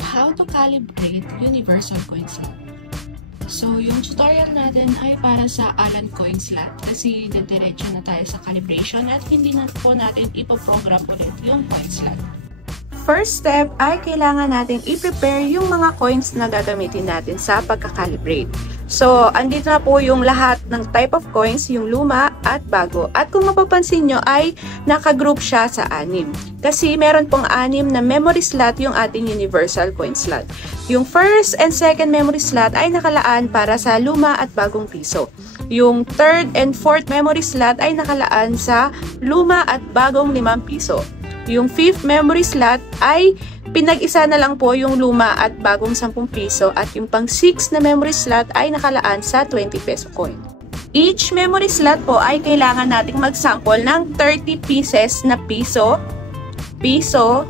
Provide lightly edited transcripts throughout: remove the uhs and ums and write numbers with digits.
How to calibrate universal coin slot. So, yung tutorial natin ay para sa Allen coin slot kasi didiretso na tayo sa calibration at hindi na po natin ipoprogram ulit yung coin slot. First step ay kailangan natin i-prepare yung mga coins na gagamitin natin sa pagka-calibrate. So, andito na po yung lahat ng type of coins, yung luma at bago. At kung mapapansin nyo ay naka-group siya sa 6. Kasi meron pong 6 na memory slot yung ating universal coin slot. Yung first and second memory slot ay nakalaan para sa luma at bagong piso. Yung third and fourth memory slot ay nakalaan sa luma at bagong 5 piso. Yung fifth memory slot ay pinag-isa na lang po yung luma at bagong 10 piso at yung pang 6 na memory slot ay nakalaan sa 20 peso coin. Each memory slot po ay kailangan nating mag-sample ng 30 pieces na piso, 5, 10,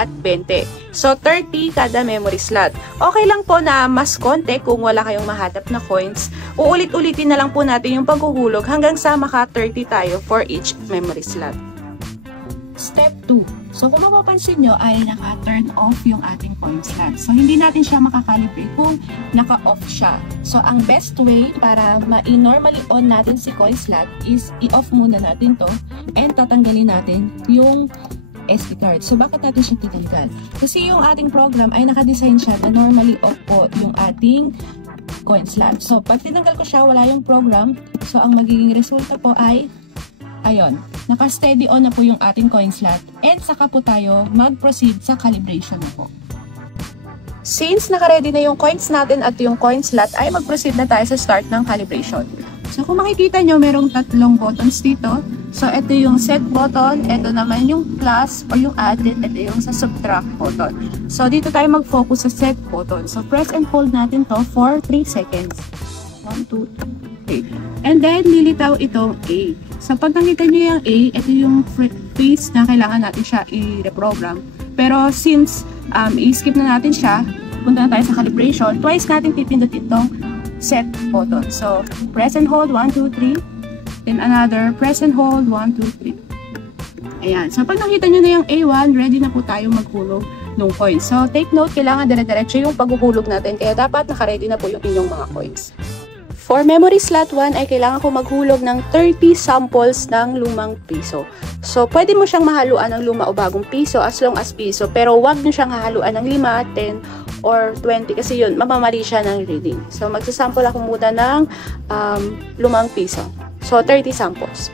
at 20. So, 30 kada memory slot. Okay lang po na mas konti kung wala kayong mahanap na coins. Uulit-ulitin na lang po natin yung paghuhulog hanggang sa maka 30 tayo for each memory slot. Step 2. So, kung mapapansin nyo ay naka-turn off yung ating coin slot. So, hindi natin siya makakalibrate kung naka-off siya. So, ang best way para ma-normally on natin si coin slot is i-off muna natin to and tatanggalin natin yung SD card. So, bakit natin siya titanggal? Kasi yung ating program ay naka-design siya na normally off po yung ating coin slot. So, pag tinanggal ko siya, wala yung program. So, ang magiging resulta po ay ayun, naka-steady on na po yung ating coin slot and saka po tayo mag-proceed sa calibration na po. Since naka-ready na yung coins natin at yung coin slot, ay mag-proceed na tayo sa start ng calibration. So, kung makikita nyo, merong 3 buttons dito. So, ito yung set button, ito naman yung plus o yung add, ito yung sa subtract button. So, dito tayo mag-focus sa set button. So, press and hold natin to for 3 seconds. 1, 2, 3. And then, lilitaw itong A. So, pag nakita nyo yung A, ito yung phrase na kailangan natin siya i-reprogram. Pero, since i-skip na natin siya, punta na tayo sa calibration, twice natin pipindutin itong set button. So, press and hold, 1, 2, 3. Then another, press and hold, 1, 2, 3. Ayan. So, pag nakita nyo na yung A1, ready na po tayo maghulog ng coins. So, take note, kailangan dire-diretso yung paghuhulog natin. Kaya dapat naka-ready na po yung inyong mga coins. For memory slot 1 ay kailangan ko maghulog ng 30 samples ng lumang piso. So, pwede mo siyang mahaluan ng luma o bagong piso as long as piso. Pero, wag nyo siyang hahaluan ng 5, 10, or 20 kasi yun, mamamali siya ng reading. So, magsasample ako muna ng lumang piso. So, 30 samples.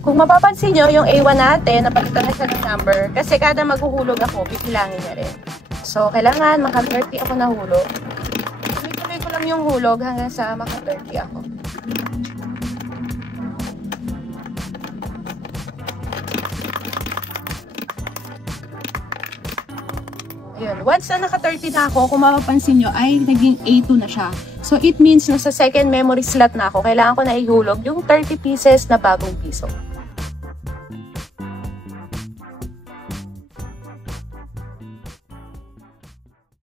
Kung mapapansin nyo, yung A1 natin, napalitan na siya ng number. Kasi kada maghuhulog ako, pipilangin niya rin. So, kailangan maka-30 ako nahulog. Tuloy-tuloy ko lang yung hulog hanggang sa maka-30 ako. Ayun. Once na naka-30 na ako, kung mapapansin nyo, ay naging A2 na siya. So, it means na sa second memory slot na ako, kailangan ko na ihulog yung 30 pieces na bagong piso.